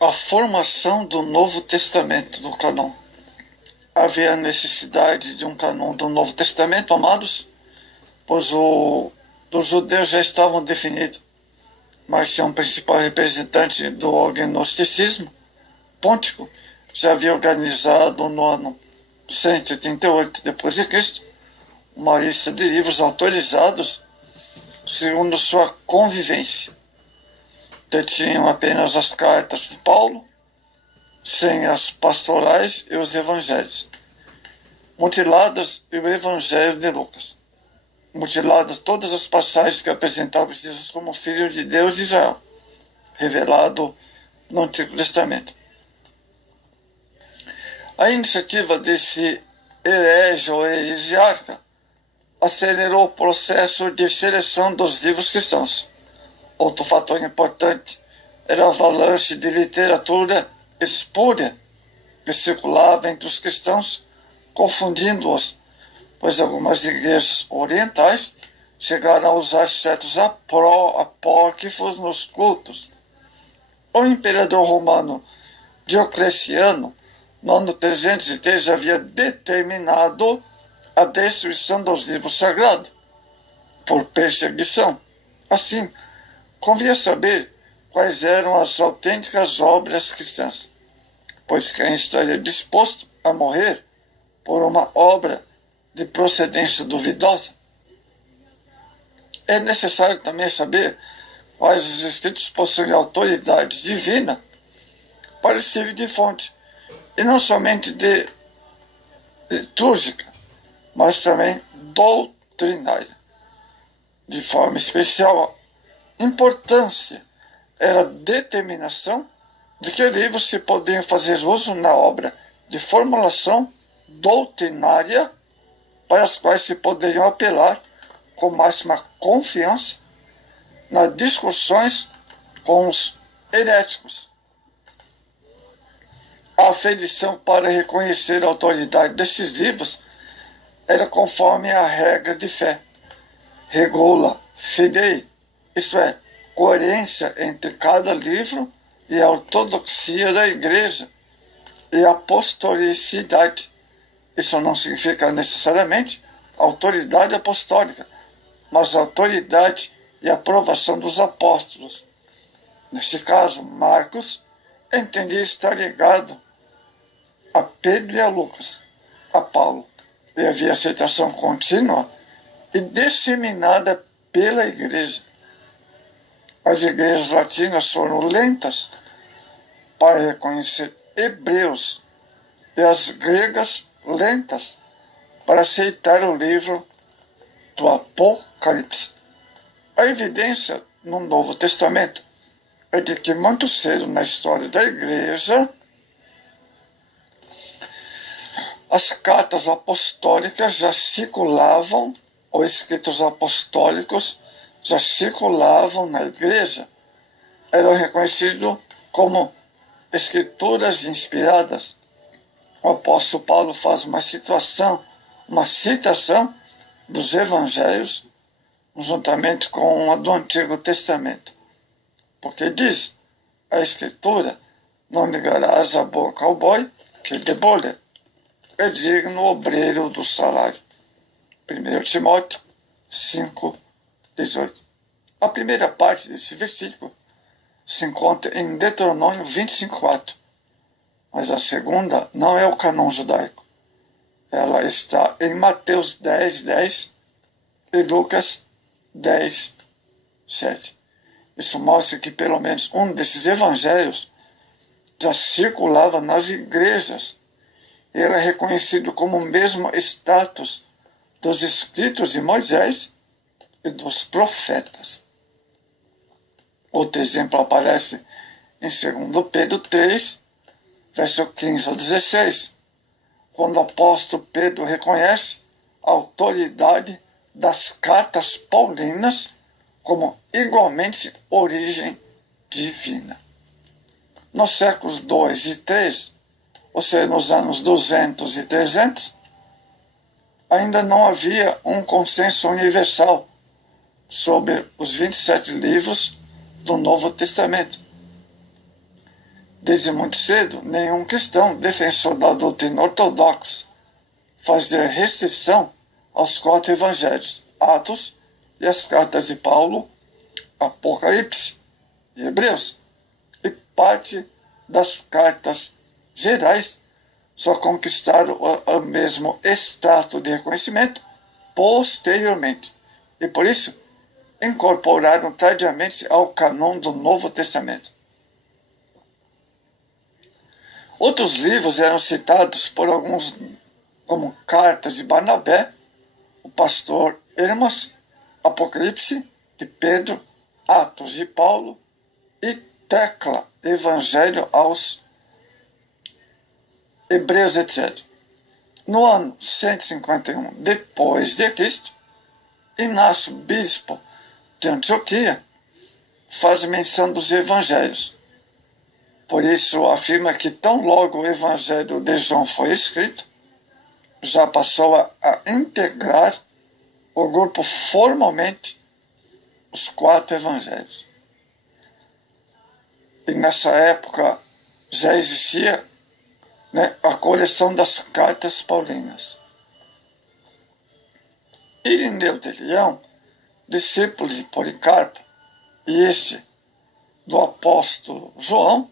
a formação do Novo Testamento, do cânon. Havia necessidade de um cânon do Novo Testamento, amados, pois os judeus já estavam definidos. Marcião, principal representante do gnosticismo pôntico, já havia organizado no ano 188 d.C. uma lista de livros autorizados segundo sua convivência. Detinham apenas as cartas de Paulo, sem as pastorais e os evangelhos. Mutiladas e o evangelho de Lucas. Mutiladas todas as passagens que apresentavam Jesus como Filho de Deus de Israel, revelado no Antigo Testamento. A iniciativa desse herege ou heresiarca acelerou o processo de seleção dos livros cristãos. Outro fator importante era a avalanche de literatura espúria que circulava entre os cristãos, confundindo-os, pois algumas igrejas orientais chegaram a usar certos apócrifos nos cultos. O imperador romano Diocleciano, no ano 303, já havia determinado a destruição dos livros sagrados por perseguição. Assim, convinha saber quais eram as autênticas obras cristãs, pois quem estaria disposto a morrer por uma obra de procedência duvidosa? É necessário também saber quais os escritos possuem autoridade divina para servir de fonte, e não somente de litúrgica, mas também doutrinária. De forma especial, a importância era a determinação de que livros se podiam fazer uso na obra de formulação doutrinária, para as quais se poderiam apelar com máxima confiança nas discussões com os heréticos. A aferição para reconhecer a autoridade desses livros era conforme a regra de fé, regula fidei, isto é, coerência entre cada livro e a ortodoxia da igreja e a apostolicidade. Isso não significa necessariamente autoridade apostólica, mas autoridade e aprovação dos apóstolos. Neste caso, Marcos entendia estar ligado a Pedro e a Lucas, a Paulo, e havia aceitação contínua e disseminada pela igreja. As igrejas latinas foram lentas para reconhecer Hebreus e as gregas lentas para aceitar o livro do Apocalipse. A evidência no Novo Testamento é de que muito cedo na história da igreja as cartas apostólicas já circulavam, ou escritos apostólicos já circulavam na igreja. Eram reconhecidos como escrituras inspiradas. O apóstolo Paulo faz uma citação dos evangelhos juntamente com a do Antigo Testamento. Porque diz a escritura: não ligarás a boca ao boi que debulha, é digno obreiro do salário. 1 Timóteo 5:18. A primeira parte desse versículo se encontra em Deuteronômio 25:4, mas a segunda não é o cânon judaico. Ela está em Mateus 10:10 e Lucas 10:7. Isso mostra que pelo menos um desses evangelhos já circulava nas igrejas. Ele é reconhecido como o mesmo status dos escritos de Moisés e dos profetas. Outro exemplo aparece em 2 Pedro 3, verso 15 ao 16, quando o apóstolo Pedro reconhece a autoridade das cartas paulinas como igualmente origem divina. Nos séculos 2 e 3, ou seja, nos anos 200 e 300, ainda não havia um consenso universal sobre os 27 livros do Novo Testamento. Desde muito cedo, nenhum cristão defensor da doutrina ortodoxa fazia restrição aos 4 evangelhos, Atos e as cartas de Paulo, Apocalipse e Hebreus, e parte das cartas gerais só conquistaram o mesmo status de reconhecimento posteriormente, e por isso incorporaram tardiamente ao cânon do Novo Testamento. Outros livros eram citados por alguns como Cartas de Barnabé, o pastor Hermas, Apocalipse de Pedro, Atos de Paulo e Tecla, Evangelho aos Hebreus, etc. No ano 151 depois de Cristo, Inácio, bispo de Antioquia, faz menção dos evangelhos. Por isso afirma que tão logo o evangelho de João foi escrito, já passou a integrar o grupo formalmente os 4 evangelhos. E nessa época já existia, a coleção das cartas paulinas. Irineu de Leão, discípulo de Policarpo, e este do apóstolo João,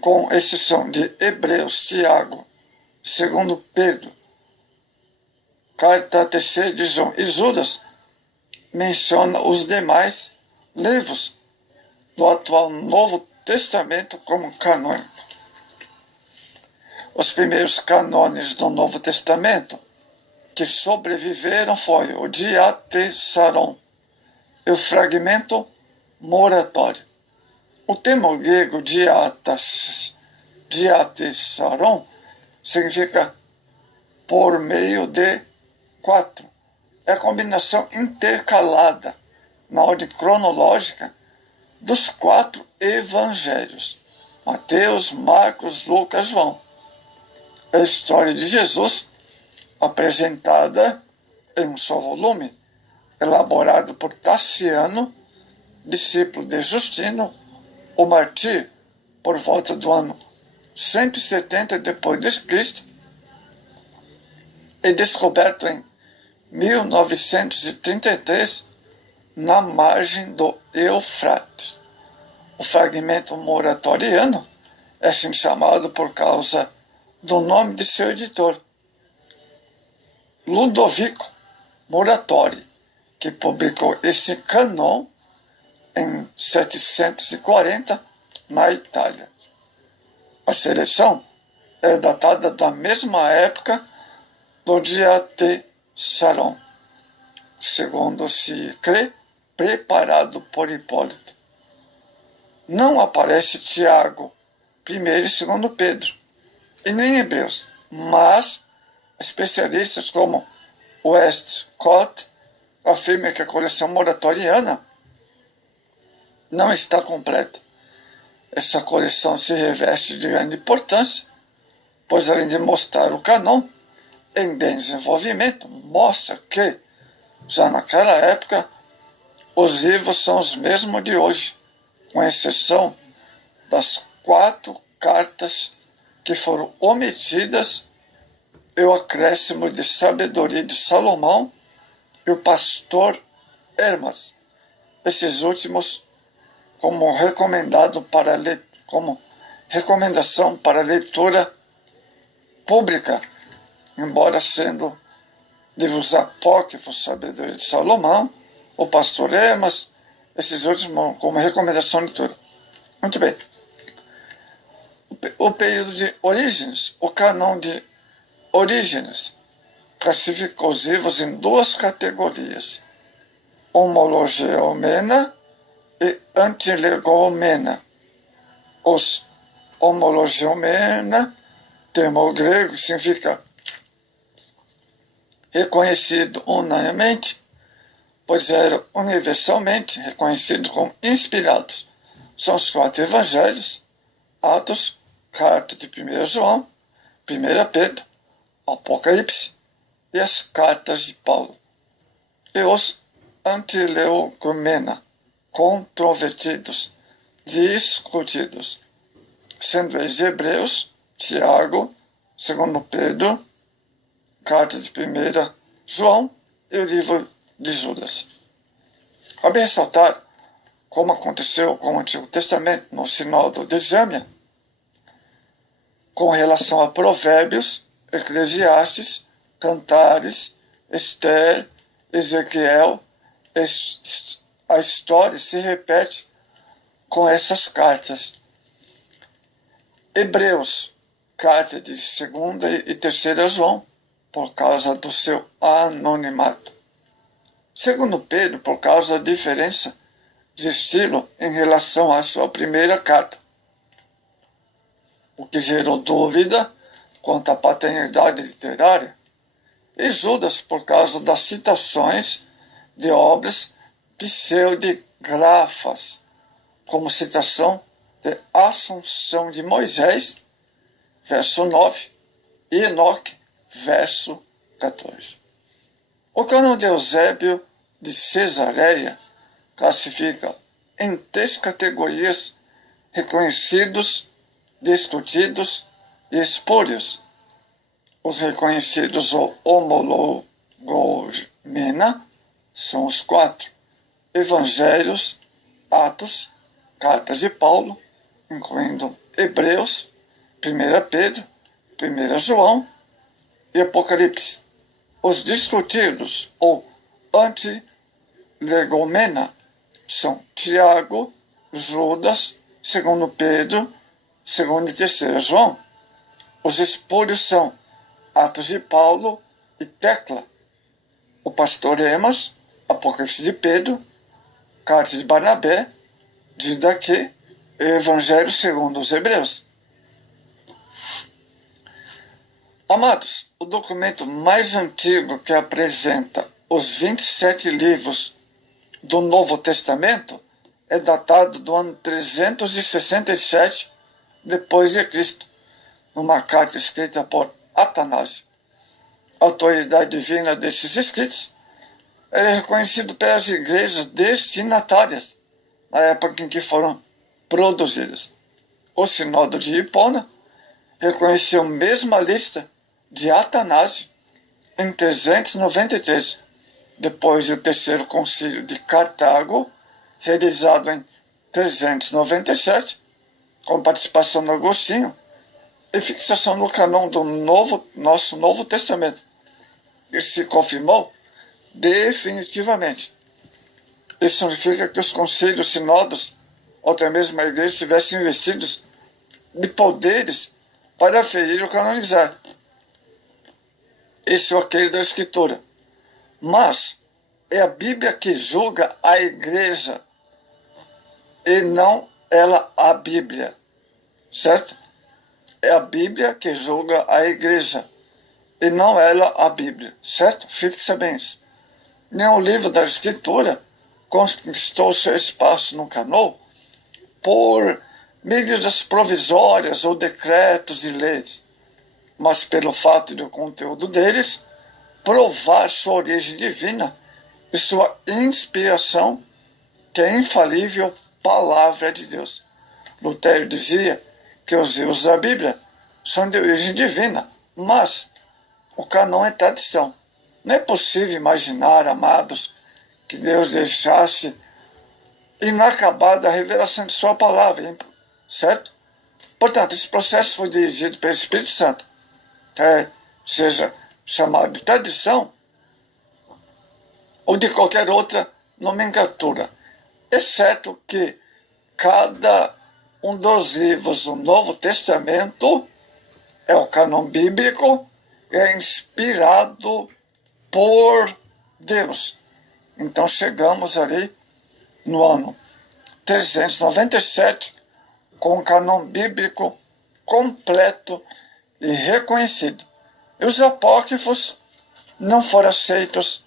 com exceção de Hebreus, Tiago, 2 Pedro, carta 3 de João e Judas, menciona os demais livros do atual Novo Testamento como canônico. Os primeiros canones do Novo Testamento que sobreviveram foi o Diatessaron e o fragmento moratório. O termo grego diatessaron significa por meio de 4. É a combinação intercalada na ordem cronológica dos 4 evangelhos: Mateus, Marcos, Lucas, João. É a história de Jesus apresentada em um só volume, elaborado por Taciano, discípulo de Justino, o Martírio, por volta do ano 170 depois de Cristo, e descoberto em 1933 na margem do Eufrates. O fragmento moratoriano é assim chamado por causa do nome de seu editor, Ludovico Muratori, que publicou esse cânon em 740 na Itália. A seleção é datada da mesma época do Diatessaron, segundo se crê, preparado por Hipólito. Não aparece Tiago, 1º e 2º Pedro, e nem Hebreus, mas especialistas como Westcott afirmam que a coleção moratoriana não está completa. Essa coleção se reveste de grande importância, pois além de mostrar o cânon em desenvolvimento, mostra que, já naquela época, os livros são os mesmos de hoje, com exceção das 4 cartas que foram omitidas e o acréscimo de sabedoria de Salomão e o pastor Hermas, esses últimos como recomendação para leitura pública, embora sendo livros apócrifos, sabedoria de Salomão, o pastor Hermas, esses últimos como recomendação de leitura. Muito bem. O período de Orígenes, o cânon de Orígenes, classifica os livros em 2 categorias: homologeomena e antilegomena. Os homologeomena, termo grego que significa reconhecido unanimemente, pois eram universalmente reconhecidos como inspirados. São os 4 evangelhos, Atos, carta de 1 João, 1 Pedro, Apocalipse e as cartas de Paulo. E os antilegomena, controvertidos, discutidos, sendo eles Hebreus, Tiago, 2 Pedro, carta de 1 João e o livro de Judas. Cabe ressaltar, como aconteceu com o Antigo Testamento no Sinódo de Zâmbia, com relação a Provérbios, Eclesiastes, Cantares, Esther, Ezequiel, a história se repete com essas cartas. Hebreus, carta de 2ª e 3ª João, por causa do seu anonimato. 2 Pedro, por causa da diferença de estilo em relação à sua primeira carta, o que gerou dúvida quanto à paternidade literária, e Judas, por causa das citações de obras pseudigrafas, como citação de Assunção de Moisés, verso 9, e Enoque, verso 14. O cânon de Eusébio de Cesareia classifica em 3 categorias: reconhecidos, discutidos e espúrios. Os reconhecidos homologomena são os 4: Evangelhos, Atos, Cartas de Paulo, incluindo Hebreus, 1 Pedro, 1 João e Apocalipse. Os discutidos ou antilegomena são Tiago, Judas, 2 Pedro, 2 e 3 João. Os espúrios são Atos de Paulo e Tecla, o pastor Emas, Apocalipse de Pedro, Carta de Barnabé, Didaquê e Evangelho segundo os Hebreus. Amados, o documento mais antigo que apresenta os 27 livros do Novo Testamento é datado do ano 367 depois de Cristo, numa carta escrita por Atanásio. A autoridade divina desses escritos é reconhecido pelas igrejas destinatárias na época em que foram produzidas. O Sinódo de Hipona reconheceu a mesma lista de Atanásio em 393, depois do Terceiro Concílio de Cartago, realizado em 397, com participação de Agostinho, e fixação no cânon do nosso Novo Testamento, e se confirmou definitivamente. Isso significa que os concílios, sinódos, ou até mesmo a igreja, estivessem investidos de poderes para aferir ou canonizar esse ou aquele da Escritura. Mas é a Bíblia que julga a igreja e não ela a Bíblia, certo? É a Bíblia que julga a igreja e não ela a Bíblia, certo? Fixe bem isso. Nenhum livro da Escritura conquistou seu espaço no cânon por medidas provisórias ou decretos e leis, mas pelo fato de o conteúdo deles provar sua origem divina e sua inspiração, que é a infalível palavra de Deus. Lutero dizia que os livros da Bíblia são de origem divina, mas o cânon é tradição. Não é possível imaginar, amados, que Deus deixasse inacabada a revelação de sua palavra, certo? Portanto, esse processo foi dirigido pelo Espírito Santo, quer seja chamado de tradição ou de qualquer outra nomenclatura. É certo que cada um dos livros do Novo Testamento é o cânon bíblico, é inspirado por Deus. Então chegamos ali no ano 397 com o cânon bíblico completo e reconhecido. E os apócrifos não foram aceitos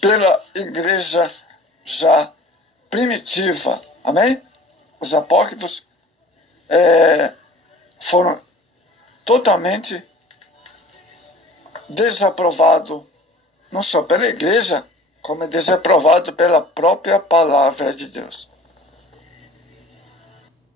pela igreja já primitiva. Amém? Os apócrifos foram totalmente desaprovados, não só pela igreja, como é desaprovado pela própria palavra de Deus.